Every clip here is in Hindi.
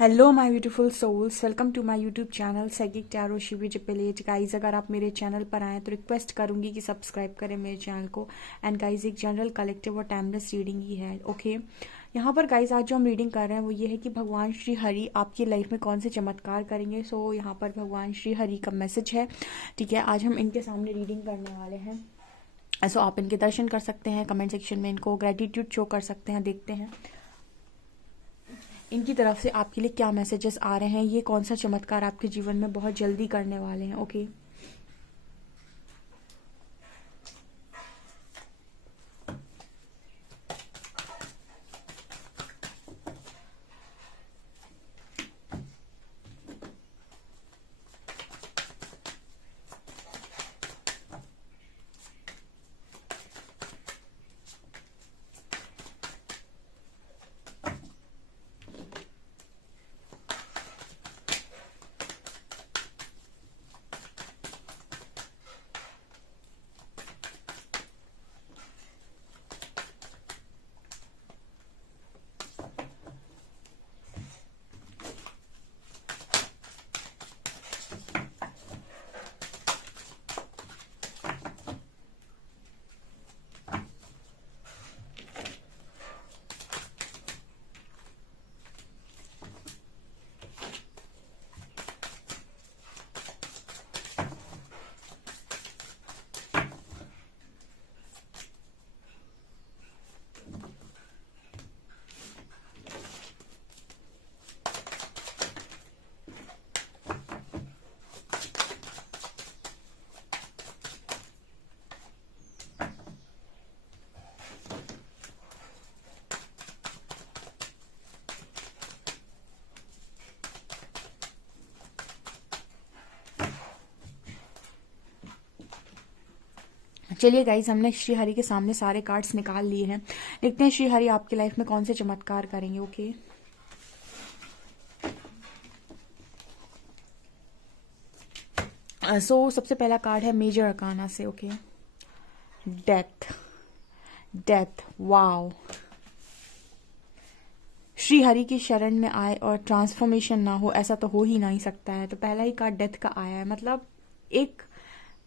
Hello my beautiful souls, welcome to my YouTube channel psychic tarot Shivi जिपेलेज। गाइज अगर आप मेरे चैनल पर आएँ तो रिक्वेस्ट करूंगी कि सब्सक्राइब करें मेरे चैनल को। एंड गाइज एक जनरल कलेक्टिव और टाइमलेस रीडिंग ही है, ओके। यहाँ पर गाइज आज जो हम रीडिंग कर रहे हैं वो ये है कि भगवान श्री हरि आपकी लाइफ में कौन से चमत्कार करेंगे। सो यहाँ पर भगवान श्री हरि का मैसेज है, ठीक है। आज हम इनके सामने रीडिंग करने वाले हैं। सो आप इनके दर्शन कर सकते हैं, कमेंट सेक्शन में इनको ग्रेटिट्यूड शो कर सकते हैं। देखते हैं इनकी तरफ से आपके लिए क्या मैसेजेस आ रहे हैं, ये कौन सा चमत्कार आपके जीवन में बहुत जल्दी करने वाले हैं, ओके। चलिए गाइज, हमने श्री हरि के सामने सारे कार्ड्स निकाल लिए हैं। देखते हैं श्री हरि आपकी लाइफ में कौन से चमत्कार करेंगे, ओके। सबसे पहला कार्ड है मेजर अरकाना से, okay. Death, death, wow. Shri Hari की शरण में आए और ट्रांसफॉर्मेशन ना हो, ऐसा तो हो ही नहीं सकता है। तो पहला ही कार्ड डेथ का आया है, मतलब एक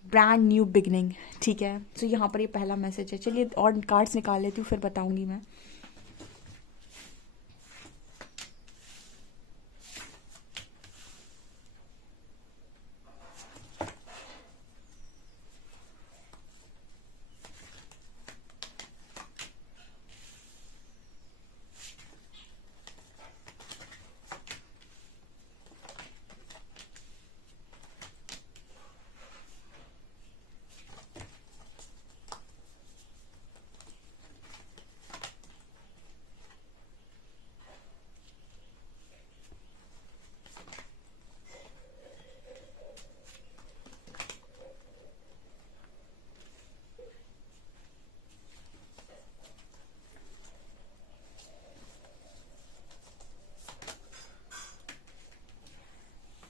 ब्रांड न्यू बिगनिंग, ठीक है। तो यहाँ पर ये पहला मैसेज है। चलिए और कार्ड्स निकाल लेती हूँ, फिर बताऊंगी मैं।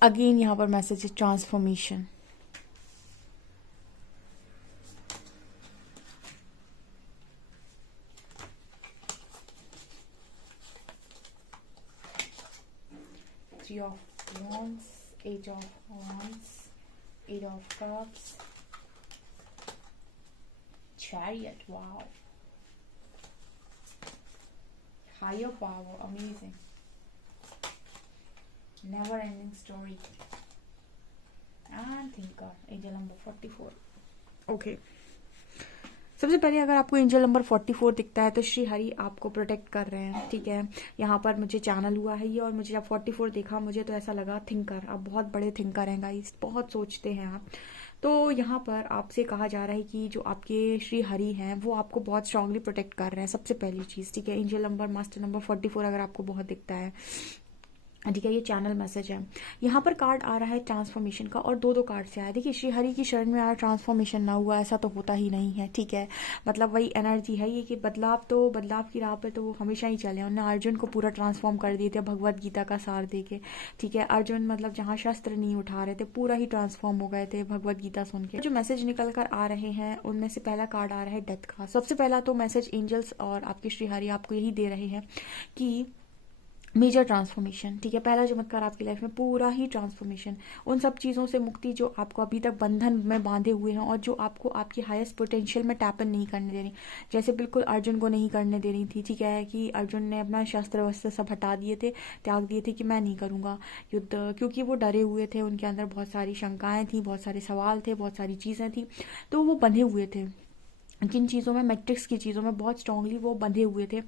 अगेन यहाँ पर मैसेज है transformation. Three of Wands, Eight of Wands, Eight of Cups, Chariot, wow. Higher power, amazing. Never ending story. And Thinker, angel number 44. Okay. सबसे पहले अगर आपको एंजल नंबर 44 दिखता है तो श्री हरि आपको प्रोटेक्ट कर रहे हैं, ठीक है। यहाँ पर मुझे चैनल हुआ है ये, और मुझे जब 44 देखा मुझे तो ऐसा लगा थिंकर, आप बहुत बड़े थिंकर हैं गाइस, बहुत सोचते हैं आप। तो यहाँ पर आपसे कहा जा रहा है कि जो आपके श्री हरि हैं वो आपको बहुत स्ट्रांगली प्रोटेक्ट कर रहे हैं, सबसे पहली चीज़, ठीक है। एंजल नंबर मास्टर नंबर 44 अगर आपको बहुत दिखता है, ठीक है, ये चैनल मैसेज है। यहाँ पर कार्ड आ रहा है ट्रांसफॉर्मेशन का, और दो दो कार्ड से आया। देखिए श्री हरि की शरण में आया, ट्रांसफॉर्मेशन ना हुआ, ऐसा तो होता ही नहीं है, ठीक है। मतलब वही एनर्जी है ये कि बदलाव तो, बदलाव की राह पे तो वो हमेशा ही चले। उन्होंने अर्जुन को पूरा ट्रांसफॉर्म कर दिए थे भगवत गीता का सार दे के, ठीक है। अर्जुन मतलब जहाँ शस्त्र नहीं उठा रहे थे पूरा ही ट्रांसफॉर्म हो गए थे भगवत गीता सुन के। जो मैसेज निकल कर आ रहे हैं उनमें से पहला कार्ड आ रहा है डेथ का। सबसे पहला तो मैसेज एंजल्स और आपके श्री हरि आपको यही दे रहे हैं कि मेजर ट्रांसफॉर्मेशन, ठीक है। पहला चमत्कार आपकी लाइफ में पूरा ही ट्रांसफॉर्मेशन, उन सब चीज़ों से मुक्ति जो आपको अभी तक बंधन में बांधे हुए हैं और जो आपको आपकी हाईएस्ट पोटेंशियल में टैप इन नहीं करने दे रही, जैसे बिल्कुल अर्जुन को नहीं करने दे रही थी, ठीक है, कि अर्जुन ने अपना शस्त्र वस्त्र सब हटा दिए थे, त्याग दिए थे कि मैं नहीं करूँगा युद्ध, क्योंकि वो डरे हुए थे, उनके अंदर बहुत सारी शंकाएँ थी, बहुत सारे सवाल थे, बहुत सारी चीज़ें थी, तो वो बंधे हुए थे किन चीज़ों में, मैट्रिक्स की चीज़ों में बहुत स्ट्रांगली वो बंधे हुए थे,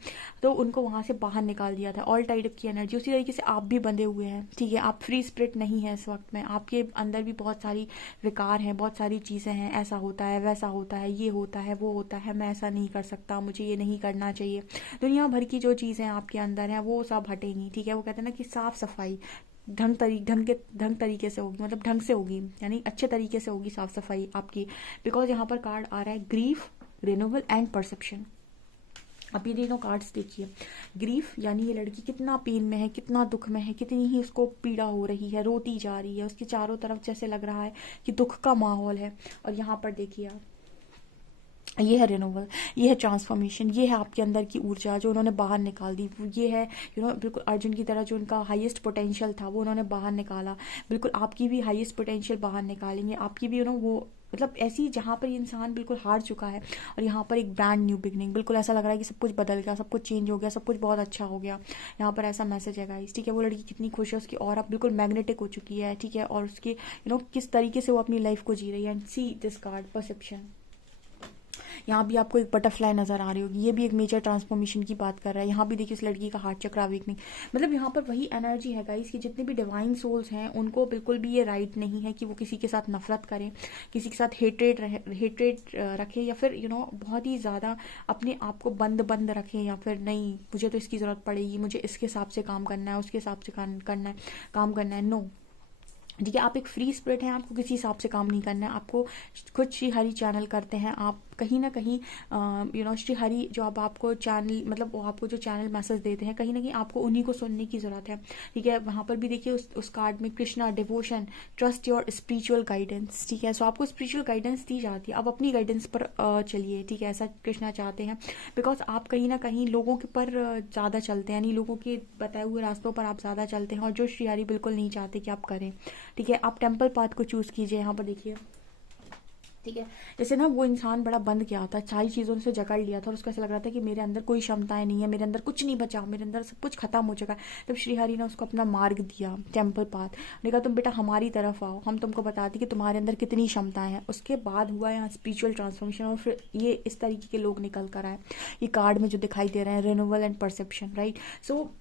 तो उनको वहाँ से बाहर निकाल दिया था। ऑल टाइड अप की एनर्जी, उसी तरीके से आप भी बंधे हुए हैं, ठीक है। आप फ्री स्पिरिट नहीं है इस वक्त में, आपके अंदर भी बहुत सारी विकार हैं, बहुत सारी चीज़ें हैं, ऐसा होता है, वैसा होता है, ये होता है, वो होता है, मैं ऐसा नहीं कर सकता, मुझे ये नहीं करना चाहिए, दुनिया भर की जो चीज़ें आपके अंदर हैं वो सब हटेंगी, ठीक है। वो कहते हैं ना कि साफ सफाई ढंग तरीके से होगी, मतलब ढंग से होगी, यानी अच्छे तरीके से होगी साफ सफाई आपकी, बिकॉज यहाँ पर कार्ड आ रहा है ग्रीफ, रिन्यूअल एंड परसेप्शन। अब ये तीनों कार्ड्स देखिए, ग्रीफ यानी ये लड़की कितना पेन में है, कितना दुख में है, कितनी ही उसको पीड़ा हो रही है, रोती जा रही है, उसके चारों तरफ जैसे लग रहा है कि दुख का माहौल है। और यहाँ पर देखिए आप, ये है रिन्यूअल, ये है ट्रांसफॉर्मेशन, ये है आपके अंदर की ऊर्जा जो उन्होंने बाहर निकाल दी, ये है बिल्कुल अर्जुन की तरह जो उनका हाईएस्ट पोटेंशियल था वो उन्होंने बाहर निकाला, बिल्कुल आपकी भी हाईएस्ट पोटेंशियल बाहर निकालेंगे, आपकी भी वो मतलब ऐसी जहाँ पर इंसान बिल्कुल हार चुका है और यहाँ पर एक ब्रांड न्यू बिगनिंग, बिल्कुल ऐसा लग रहा है कि सब कुछ बदल गया, सब कुछ चेंज हो गया, सब कुछ बहुत अच्छा हो गया, यहाँ पर ऐसा मैसेज है गाइस, ठीक है। वो लड़की कितनी खुश है, उसकी ऑरा बिल्कुल मैग्नेटिक हो चुकी है, ठीक है, और उसकी किस तरीके से वो अपनी लाइफ को जी रही है। And see this card perception, यहाँ भी आपको एक बटरफ्लाई नजर आ रही होगी, ये भी एक मेजर ट्रांसफॉर्मेशन की बात कर रहा है। यहाँ भी देखिए इस लड़की का हार्ट चक्र अवेकनिंग, मतलब यहाँ पर वही एनर्जी है गाइस कि जितने भी डिवाइन सोल्स हैं उनको बिल्कुल भी ये राइट नहीं है कि वो किसी के साथ नफरत करें, किसी के साथ हेट्रेड रखें, या फिर बहुत ही ज़्यादा अपने आप को बंद बंद रखें, या फिर नहीं मुझे तो इसकी ज़रूरत पड़ेगी, मुझे इसके हिसाब से काम करना है, उसके हिसाब से काम करना है, नो, ठीक है। आप एक फ्री स्पिरिट हैं, आपको किसी हिसाब से काम नहीं करना है, आपको खुद श्री हरि चैनल करते हैं, आप कहीं ना कहीं श्री हरि जो अब आपको चैनल, मतलब वो आपको जो चैनल मैसेज देते हैं, कहीं ना कहीं आपको उन्हीं को सुनने की ज़रूरत है, ठीक है। वहाँ पर भी देखिए उस कार्ड में Krishna, devotion, trust your spiritual guidance, ठीक है। सो आपको स्पिरिचुअल गाइडेंस दी जाती है, अब अपनी गाइडेंस पर चलिए, ठीक है, ऐसा कृष्णा चाहते हैं, बिकॉज आप कहीं ना कहीं लोगों के पर ज़्यादा चलते हैं, यानी लोगों के बताए हुए रास्तों पर आप ज़्यादा चलते हैं, और जो श्री हरि बिल्कुल नहीं चाहते कि आप करें, ठीक है। आप टेम्पल पाथ को चूज कीजिए, यहाँ पर देखिए, ठीक है। जैसे ना वो इंसान बड़ा बंद किया था, सारी चीज़ों से जकड़ लिया था और उसको ऐसा लग रहा था कि मेरे अंदर कोई क्षमताएं नहीं है, मेरे अंदर कुछ नहीं बचा, मेरे अंदर सब कुछ खत्म हो चुका है। तब श्री हरि ने उसको अपना मार्ग दिया, टेम्पल पाथ, ने कहा तुम बेटा हमारी तरफ आओ, हम तुमको बताते कि तुम्हारे अंदर कितनी क्षमताएं हैं। उसके बाद हुआ यहाँ स्पिरिचुअल ट्रांसफॉर्मेशन, और फिर ये इस तरीके के लोग निकल कर आए, ये कार्ड में जो दिखाई दे रहे हैं, renewal and perception, right. So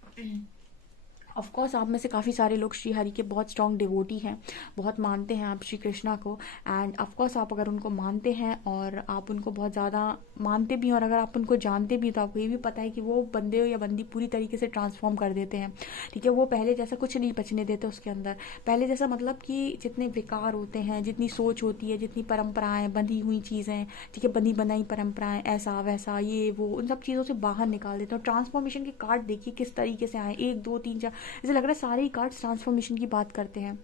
of course आप में से काफ़ी सारे लोग श्री हरि के बहुत स्ट्रॉन्ग डिवोटी हैं, बहुत मानते हैं आप श्री कृष्णा को, एंड ऑफकोर्स आप अगर उनको मानते हैं और आप उनको बहुत ज़्यादा मानते भी हैं, और अगर आप उनको जानते भी तो आपको ये भी पता है कि वो बंदे या बंदी पूरी तरीके से ट्रांसफॉर्म कर देते हैं, ठीक है। वो पहले जैसा कुछ नहीं बचने देते उसके अंदर, पहले जैसा, मतलब कि जितने विकार होते हैं, जितनी सोच होती है, जितनी परंपराएं, बंधी हुई चीज़ें, ठीक है, बंधी बनाई परंपराएं, ऐसा वैसा ये वो, उन सब चीज़ों से बाहर निकाल देते हैं। ट्रांसफॉर्मेशन के कार्ड देखिए किस तरीके से आए, 1 2 3 4, ऐसे लग रहा है सारे ही कार्ड्स ट्रांसफॉर्मेशन की बात करते हैं,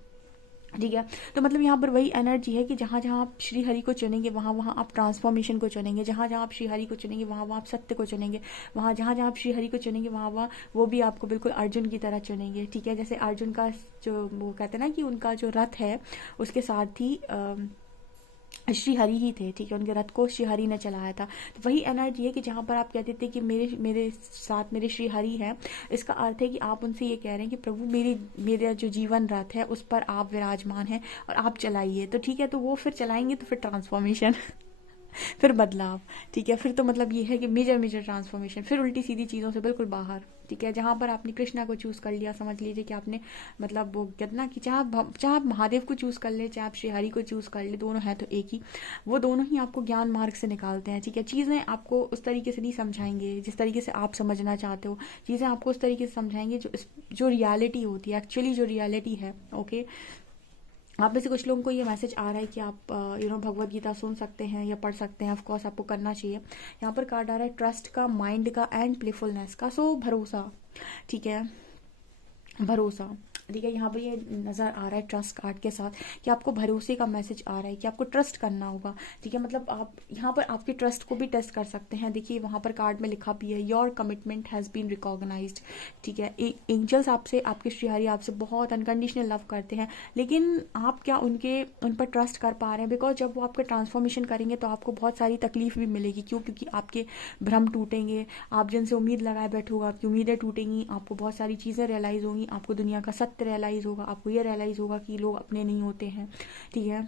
ठीक है। तो मतलब यहाँ पर वही एनर्जी है कि जहाँ जहाँ आप श्री हरि को चुनेंगे वहाँ वहाँ आप ट्रांसफॉर्मेशन को चुनेंगे, जहाँ जहाँ आप श्री हरि को चुनेंगे वहाँ वहाँ आप सत्य को चुनेंगे, वहाँ जहाँ जहाँ आप श्री हरि को चुनेंगे वहाँ वहाँ वो भी आपको बिल्कुल अर्जुन की तरह चुनेंगे, ठीक है। जैसे अर्जुन का जो वो कहते हैं ना कि उनका जो रथ है उसके साथ ही श्री हरि ही थे, ठीक है, उनके रथ को श्री हरि ने चलाया था। तो वही एनर्जी है कि जहाँ पर आप कहते थे कि मेरे साथ मेरे श्री हरि है, इसका अर्थ है कि आप उनसे ये कह रहे हैं कि प्रभु मेरा जो जीवन रथ है उस पर आप विराजमान हैं और आप चलाइए, तो ठीक है। तो वो फिर चलाएंगे तो फिर ट्रांसफॉर्मेशन फिर बदलाव, ठीक है। फिर तो मतलब ये है कि मेजर ट्रांसफॉर्मेशन, फिर उल्टी सीधी चीज़ों से बिल्कुल बाहर, ठीक है। जहाँ पर आपने कृष्णा को चूज़ कर लिया, समझ लीजिए कि आपने मतलब वो कितना कि चाहे आप महादेव को चूज़ कर ले, चाहे आप श्री हरि को चूज़ कर ले, दोनों हैं तो एक ही, वो दोनों ही आपको ज्ञान मार्ग से निकालते हैं, ठीक है। चीज़ें आपको उस तरीके से नहीं समझाएंगे जिस तरीके से आप समझना चाहते हो, चीज़ें आपको उस तरीके से समझाएंगे जो रियलिटी होती है, एक्चुअली जो रियलिटी है, ओके। आप में से कुछ लोगों को ये मैसेज आ रहा है कि आप भगवत गीता सुन सकते हैं या पढ़ सकते हैं, ऑफकोर्स आपको करना चाहिए। यहाँ पर कार्ड आ रहा है ट्रस्ट का, माइंड का एंड प्लेफुलनेस का, सो भरोसा, ठीक है, भरोसा। ठीक है। यहाँ पर ये नज़र आ रहा है ट्रस्ट कार्ड के साथ कि आपको भरोसे का मैसेज आ रहा है कि आपको ट्रस्ट करना होगा। ठीक है, मतलब आप यहाँ पर आपके ट्रस्ट को भी टेस्ट कर सकते हैं। देखिए वहाँ पर कार्ड में लिखा भी है, your commitment has been recognised. ठीक है, एंजल्स आपसे, आपके श्रीहरि आपसे बहुत अनकंडीशनल लव करते हैं, लेकिन आप क्या उन पर ट्रस्ट कर पा रहे हैं? बिकॉज जब वो आपका ट्रांसफॉर्मेशन करेंगे तो आपको बहुत सारी तकलीफ भी मिलेगी। क्यों? क्योंकि आपके भ्रम टूटेंगे, आप जिनसे उम्मीद लगाए बैठे होगा आपकी उम्मीदें टूटेंगी, आपको बहुत सारी चीज़ें रियलाइज़ होंगी, आपको दुनिया का सत्य रियलाइज़ होगा, आपको ये रियलाइज़ होगा कि लोग अपने नहीं होते हैं। ठीक है,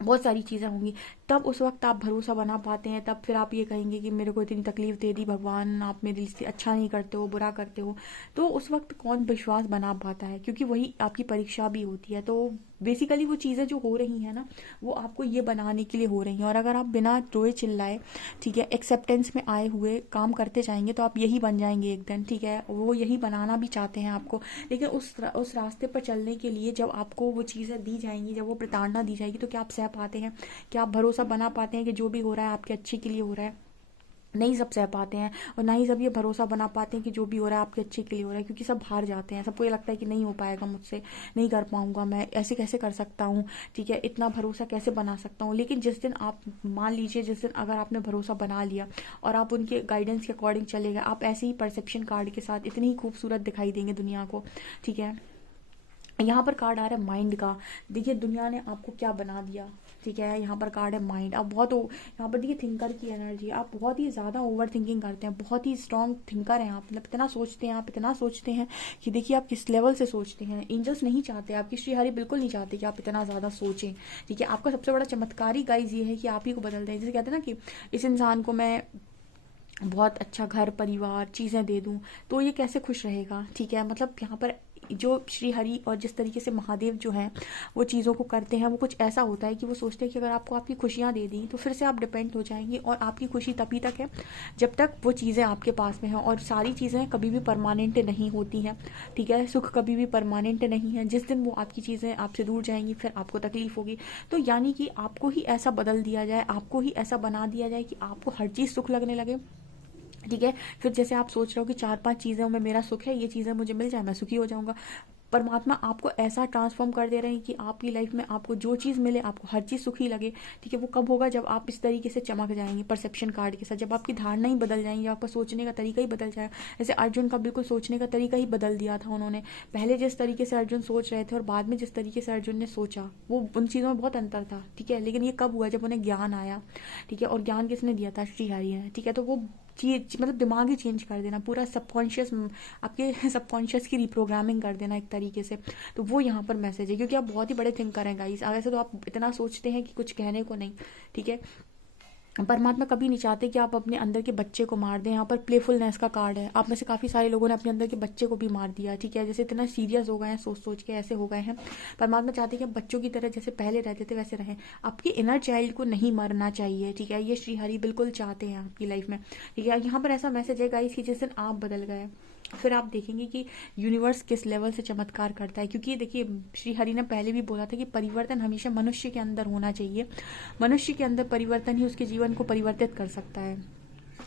बहुत सारी चीज़ें होंगी, तब उस वक्त आप भरोसा बना पाते हैं। तब फिर आप ये कहेंगे कि मेरे को इतनी तकलीफ दे दी भगवान, आप मेरे लिए अच्छा नहीं करते हो, बुरा करते हो। तो उस वक्त कौन विश्वास बना पाता है? क्योंकि वही आपकी परीक्षा भी होती है। तो बेसिकली वो चीज़ें जो हो रही हैं ना, वो आपको ये बनाने के लिए हो रही हैं। और अगर आप बिना रोए चिल्लाए, ठीक है, एक्सेप्टेंस में आए हुए काम करते जाएंगे तो आप यही बन जाएंगे एक दिन। ठीक है, वो यही बनाना भी चाहते हैं आपको, लेकिन उस रास्ते पर चलने के लिए जब आपको वो चीज़ें दी जाएंगी, जब वो प्रताड़ना दी जाएगी, तो क्या आप सह पाते हैं? क्या आप भरोसा बना पाते हैं कि जो भी हो रहा है आपके अच्छे के लिए हो रहा है? नहीं सब सह पाते हैं, और ना ही सब ये भरोसा बना पाते हैं कि जो भी हो रहा है आपके अच्छे के लिए हो रहा है। क्योंकि सब हार जाते हैं, सबको ये लगता है कि नहीं हो पाएगा मुझसे, नहीं कर पाऊंगा, मैं ऐसे कैसे कर सकता हूँ। ठीक है, इतना भरोसा कैसे बना सकता हूँ। लेकिन जिस दिन आप, मान लीजिए जिस दिन अगर आपने भरोसा बना लिया और आप उनके गाइडेंस के अकॉर्डिंग चले गए, आप ऐसे ही परसेप्शन कार्ड के साथ इतनी ही खूबसूरत दिखाई देंगे दुनिया को। ठीक है, यहाँ पर कार्ड आ रहा है माइंड का। देखिए दुनिया ने आपको क्या बना दिया। ठीक है, यहाँ पर कार्ड है माइंड। आप बहुत यहाँ पर देखिए थिंकर की एनर्जी, आप बहुत ही ज़्यादा ओवर थिंकिंग करते हैं, बहुत ही स्ट्रॉन्ग थिंकर हैं आप। मतलब इतना सोचते हैं आप, इतना सोचते हैं कि देखिए आप किस लेवल से सोचते हैं। एंजल्स नहीं चाहते, आपकी श्रीहरि बिल्कुल नहीं चाहते कि आप इतना ज़्यादा सोचें। ठीक है, आपका सबसे बड़ा चमत्कारी गाइज ये है कि आप ही को बदल दें। जैसे कहते हैं ना कि इस इंसान को मैं बहुत अच्छा घर परिवार चीज़ें दे दूं तो ये कैसे खुश रहेगा। ठीक है, मतलब यहाँ पर जो श्री हरि और जिस तरीके से महादेव जो हैं वो चीज़ों को करते हैं, वो कुछ ऐसा होता है कि वो सोचते हैं कि अगर आपको आपकी खुशियाँ दे दी तो फिर से आप डिपेंड हो जाएंगे, और आपकी खुशी तभी तक है जब तक वो चीज़ें आपके पास में हैं। और सारी चीज़ें कभी भी परमानेंट नहीं होती हैं। ठीक है, सुख कभी भी परमानेंट नहीं है। जिस दिन वो आपकी चीज़ें आपसे दूर जाएंगी फिर आपको तकलीफ होगी। तो यानी कि आपको ही ऐसा बदल दिया जाए, आपको ही ऐसा बना दिया जाए कि आपको हर चीज़ सुख लगने लगे। ठीक है, फिर जैसे आप सोच रहे हो कि 4-5 चीज़ों में मेरा सुख है, ये चीज़ें मुझे मिल जाए मैं सुखी हो जाऊंगा। परमात्मा आपको ऐसा ट्रांसफॉर्म कर दे रहे हैं कि आपकी लाइफ में आपको जो चीज़ मिले आपको हर चीज़ सुखी लगे। ठीक है, वो कब होगा? जब आप इस तरीके से चमक जाएंगे परसेप्शन कार्ड के साथ, जब आपकी धारणा ही बदल जाएंगी, आपका सोचने का तरीका ही बदल जाएगा। जैसे अर्जुन का बिल्कुल सोचने का तरीका ही बदल दिया था उन्होंने। पहले जिस तरीके से अर्जुन सोच रहे थे और बाद में जिस तरीके से अर्जुन ने सोचा, वो उन चीज़ों में बहुत अंतर था। ठीक है, लेकिन ये कब हुआ? जब उन्हें ज्ञान आया। ठीक है, और ज्ञान किसने दिया था? श्रीहरि ने। ठीक है, तो वो चीज मतलब दिमाग ही चेंज कर देना, पूरा सबकॉन्शियस, आपके सबकॉन्शियस की रिप्रोग्रामिंग कर देना एक तरीके से। तो वो यहाँ पर मैसेज है, क्योंकि आप बहुत ही बड़े थिंकर हैं गाइस। वैसे तो आप इतना सोचते हैं कि कुछ कहने को नहीं। ठीक है, परमात्मा कभी नहीं चाहते कि आप अपने अंदर के बच्चे को मार दें। यहाँ पर प्लेफुलनेस का कार्ड है। आप में से काफ़ी सारे लोगों ने अपने अंदर के बच्चे को भी मार दिया। ठीक है, जैसे इतना सीरियस हो गए हैं, सोच सोच के ऐसे हो गए हैं। परमात्मा चाहते हैं कि आप बच्चों की तरह जैसे पहले रहते थे वैसे रहें। आपके इनर चाइल्ड को नहीं मरना चाहिए। ठीक है, ये श्रीहरि बिल्कुल चाहते हैं आपकी लाइफ में। ठीक है, यहाँ पर ऐसा मैसेज है गाइस कि जिस दिन आप बदल गए फिर आप देखेंगे कि यूनिवर्स किस लेवल से चमत्कार करता है। क्योंकि देखिए श्री हरि ने पहले भी बोला था कि परिवर्तन हमेशा मनुष्य के अंदर होना चाहिए। मनुष्य के अंदर परिवर्तन ही उसके जीवन को परिवर्तित कर सकता है।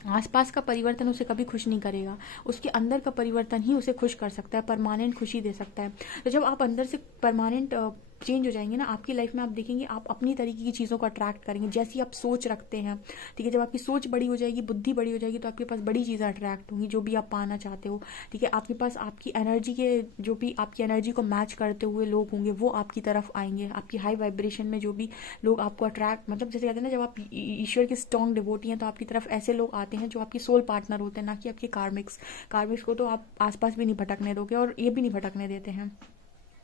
आसपास का परिवर्तन उसे कभी खुश नहीं करेगा, उसके अंदर का परिवर्तन ही उसे खुश कर सकता है, परमानेंट खुशी दे सकता है। तो जब आप अंदर से परमानेंट चेंज हो जाएंगे ना आपकी लाइफ में, आप देखेंगे आप अपनी तरीके की चीज़ों को अट्रैक्ट करेंगे जैसी आप सोच रखते हैं। ठीक है, जब आपकी सोच बड़ी हो जाएगी, बुद्धि बड़ी हो जाएगी, तो आपके पास बड़ी चीज़ें अट्रैक्ट होंगी जो भी आप पाना चाहते हो। ठीक है, आपके पास आपकी एनर्जी के, जो भी आपकी एनर्जी को मैच करते हुए लोग होंगे वो आपकी तरफ आएंगे। आपकी हाई वाइब्रेशन में जो भी लोग आपको अट्रैक्ट, मतलब जैसे कहते हैं ना, जब आप ईश्वर के स्ट्रॉन्ग डिवोटी हैं तो आपकी तरफ ऐसे लोग आते हैं जो आपकी सोल पार्टनर होते हैं, ना कि आपके कार्मिक्स। कार्मिक्स को तो आप आसपास भी नहीं भटकने दोगे, और ये भी नहीं भटकने देते हैं,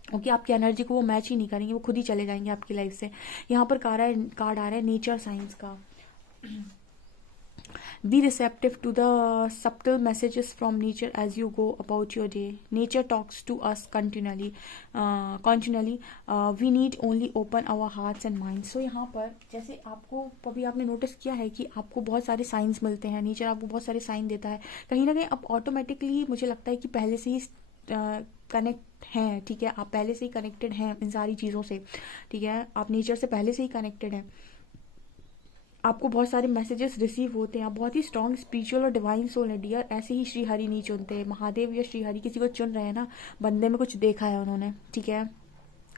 क्योंकि आपकी एनर्जी को वो मैच ही नहीं करेंगे, वो खुद ही चले जाएंगे आपकी लाइफ से। यहाँ पर कार्ड आ रहा है नेचर साइंस का। Be receptive to the subtle messages from nature as you go about your day. Nature talks to us continually. We need only open our hearts and minds. So यहाँ पर जैसे आपको कभी आपने नोटिस किया है कि आपको बहुत सारे साइंस मिलते हैं, नेचर आपको बहुत सारे साइन देता है। कहीं ना कहीं आप ऑटोमेटिकली, मुझे लगता है कि पहले से ही कनेक्ट हैं। ठीक है, आप पहले से ही कनेक्टेड हैं इन सारी चीज़ों से। ठीक है, आप नेचर से पहले से ही कनेक्टेड हैं। आपको बहुत सारे मैसेजेस रिसीव होते हैं, आप बहुत ही स्ट्रॉन्ग स्पिरिचुअल और डिवाइन सोल है डियर। ऐसे ही श्री हरि नहीं चुनते, महादेव या श्री हरि किसी को चुन रहे हैं ना, बंदे में कुछ देखा है उन्होंने, ठीक है।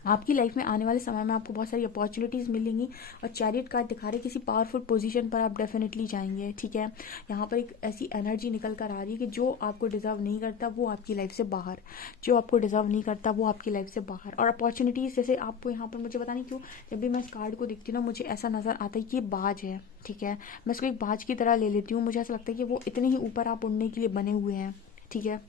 आपकी लाइफ में आने वाले समय में आपको बहुत सारी अपॉर्चुनिटीज़ मिलेंगी, और चैरियट कार्ड दिखा रहे किसी पावरफुल पोजीशन पर आप डेफिनेटली जाएंगे, ठीक है। यहाँ पर एक ऐसी एनर्जी निकल कर आ रही है कि जो आपको डिजर्व नहीं करता वो आपकी लाइफ से बाहर, जो आपको डिजर्व नहीं करता वो आपकी लाइफ से बाहर। और अपॉर्चुनिटीज़ जैसे आपको यहाँ पर, मुझे पता नहीं क्यों जब भी मैं इस कार्ड को देखती हूँ ना, मुझे ऐसा नज़र आता है कि ये बाज है, ठीक है। मैं इसको एक बाज की तरह ले लेती हूँ, मुझे ऐसा लगता है कि वो इतने ही ऊपर आप उड़ने के लिए बने हुए हैं, ठीक है।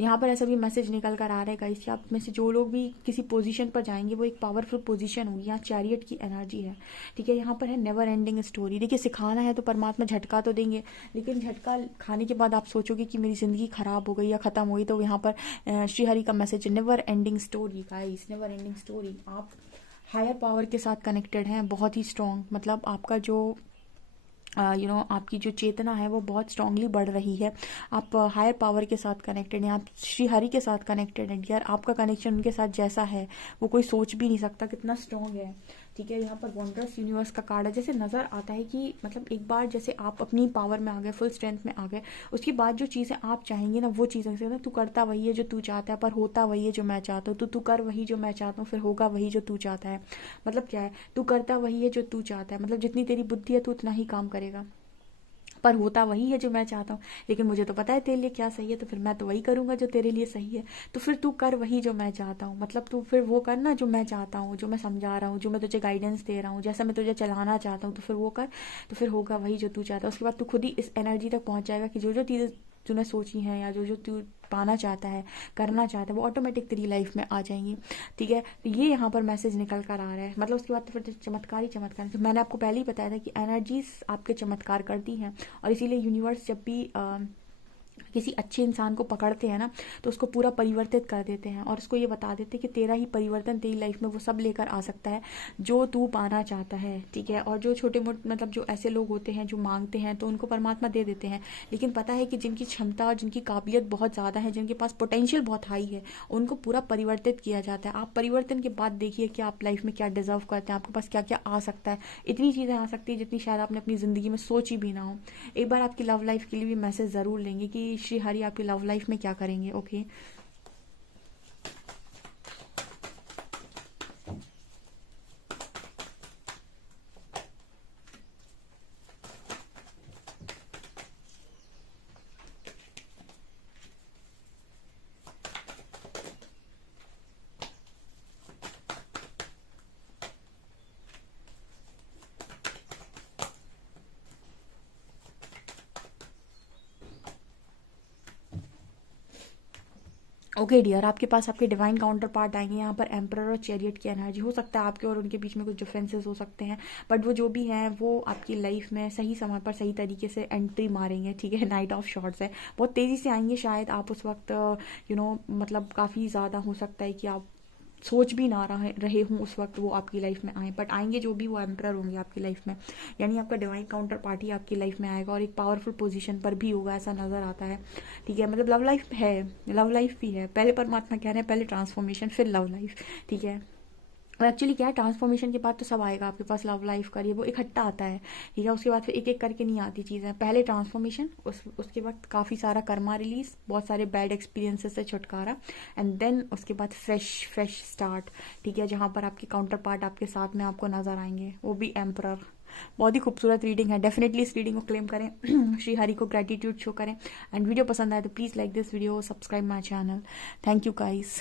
यहाँ पर ऐसा भी मैसेज निकल कर आ रहा है गाइस कि आप में से जो लोग भी किसी पोजीशन पर जाएंगे वो एक पावरफुल पोजीशन होगी। यहाँ चैरियट की एनर्जी है, ठीक है। यहाँ पर है नेवर एंडिंग स्टोरी। देखिए, सिखाना है तो परमात्मा झटका तो देंगे, लेकिन झटका खाने के बाद आप सोचोगे कि मेरी ज़िंदगी ख़राब हो गई या ख़त्म हो गई, तो यहाँ पर श्री हरि का message never ending story guys, never ending story. आप हायर पावर के साथ कनेक्टेड हैं, बहुत ही स्ट्रॉन्ग, मतलब आपका जो आपकी जो चेतना है वो बहुत स्ट्रांगली बढ़ रही है। आप हायर पावर के साथ कनेक्टेड हैं, आप श्री हरि के साथ कनेक्टेड हैं यार। आपका कनेक्शन उनके साथ जैसा है वो कोई सोच भी नहीं सकता कितना स्ट्रांग है, ठीक है। यहाँ पर वंडरस यूनिवर्स का कार्ड है। जैसे नज़र आता है कि मतलब एक बार जैसे आप अपनी पावर में आ गए, फुल स्ट्रेंथ में आ गए, उसके बाद जो चीज़ें आप चाहेंगे ना वो चीज़ें ना, तू करता वही है जो तू चाहता है, पर होता वही है जो मैं चाहता हूँ। तो तू कर वही जो मैं चाहता हूँ, फिर होगा वही जो तू चाहता है। मतलब क्या है, तू करता वही है जो तू चाहता है, मतलब जितनी तेरी बुद्धि है तू उतना ही काम करेगा, पर होता वही है जो मैं चाहता हूँ। लेकिन मुझे तो पता है तेरे लिए क्या सही है, तो फिर मैं तो वही करूँगा जो तेरे लिए सही है। तो फिर तू कर वही जो मैं चाहता हूँ, मतलब तू फिर वो करना जो मैं चाहता हूँ, जो मैं समझा रहा हूँ, जो मैं तुझे गाइडेंस दे रहा हूँ, जैसा मैं तुझे चलाना चाहता हूँ, तो फिर वो कर, तो फिर होगा वही जो तू चाहता है। उसके बाद तू खुद ही इस एनर्जी तक पहुँच जाएगा कि जो जो चीज़ें तूने सोची हैं या जो जो तू पाना चाहता है, करना चाहता है, वो ऑटोमेटिक तेरी लाइफ में आ जाएंगी, ठीक है। तो ये यहाँ पर मैसेज निकल कर आ रहा है, मतलब उसके बाद तो फिर चमत्कार ही चमत्कार। तो मैंने आपको पहले ही बताया था कि एनर्जीज आपके चमत्कार करती हैं, और इसीलिए यूनिवर्स जब भी किसी अच्छे इंसान को पकड़ते हैं ना, तो उसको पूरा परिवर्तित कर देते हैं, और उसको ये बता देते हैं कि तेरा ही परिवर्तन तेरी लाइफ में वो सब लेकर आ सकता है जो तू पाना चाहता है, ठीक है। और जो छोटे मोटे मतलब जो ऐसे लोग होते हैं जो मांगते हैं तो उनको परमात्मा दे देते हैं, लेकिन पता है कि जिनकी क्षमता और जिनकी काबिलियत बहुत ज़्यादा है, जिनके पास पोटेंशियल बहुत हाई है, उनको पूरा परिवर्तित किया जाता है। आप परिवर्तन के बाद देखिए कि आप लाइफ में क्या डिजर्व करते हैं, आपके पास क्या क्या आ सकता है। इतनी चीज़ें आ सकती है जितनी शायद आपने अपनी ज़िंदगी में सोची भी ना हो। एक बार आपकी लव लाइफ के लिए भी मैसेज ज़रूर लेंगे कि श्री हरि आपकी लव लाइफ में क्या करेंगे, ओके। ओके डियर, आपके पास आपके डिवाइन काउंटर पार्ट आएंगे। यहाँ पर एम्परर और चैरियट की एनर्जी हो सकता है आपके और उनके बीच में कुछ डिफरेंसेस हो सकते हैं, बट वो जो भी हैं वो आपकी लाइफ में सही समय पर सही तरीके से एंट्री मारेंगे, ठीक है। नाइट ऑफ शॉर्ट्स है, बहुत तेज़ी से आएंगे, शायद आप उस वक्त मतलब काफ़ी ज़्यादा हो सकता है कि आप सोच भी ना रहे हों उस वक्त वो आपकी लाइफ में आए, बट आएंगे जो भी, वो एम्परर होंगे आपकी लाइफ में। यानी आपका डिवाइन काउंटर पार्टी आपकी लाइफ में आएगा और एक पावरफुल पोजीशन पर भी होगा, ऐसा नज़र आता है, ठीक है। मतलब लव लाइफ है, लव लाइफ भी है, पहले परमात्मा कह रहे हैं पहले ट्रांसफॉर्मेशन फिर लव लाइफ, ठीक है। एक्चुअली क्या है, ट्रांसफॉर्मेशन के बाद तो सब आएगा आपके पास, लव लाइफ करिए वो इकट्ठा आता है, ठीक है। उसके बाद फिर एक एक करके नहीं आती चीज़ें, पहले ट्रांसफॉर्मेशन, उसके बाद काफ़ी सारा कर्मा रिलीज, बहुत सारे बैड एक्सपीरियंसेस से छुटकारा, एंड देन उसके बाद फ्रेश स्टार्ट, ठीक है। जहाँ पर आपके काउंटर पार्ट आपके साथ में आपको नजर आएंगे, वो भी एम्परर। बहुत ही खूबसूरत रीडिंग है, डेफिनेटली इस रीडिंग को क्लेम करें, श्री हरि को ग्रेटिट्यूड शो करें, एंड वीडियो पसंद आए तो please like this video, subscribe my channel. Thank you guys.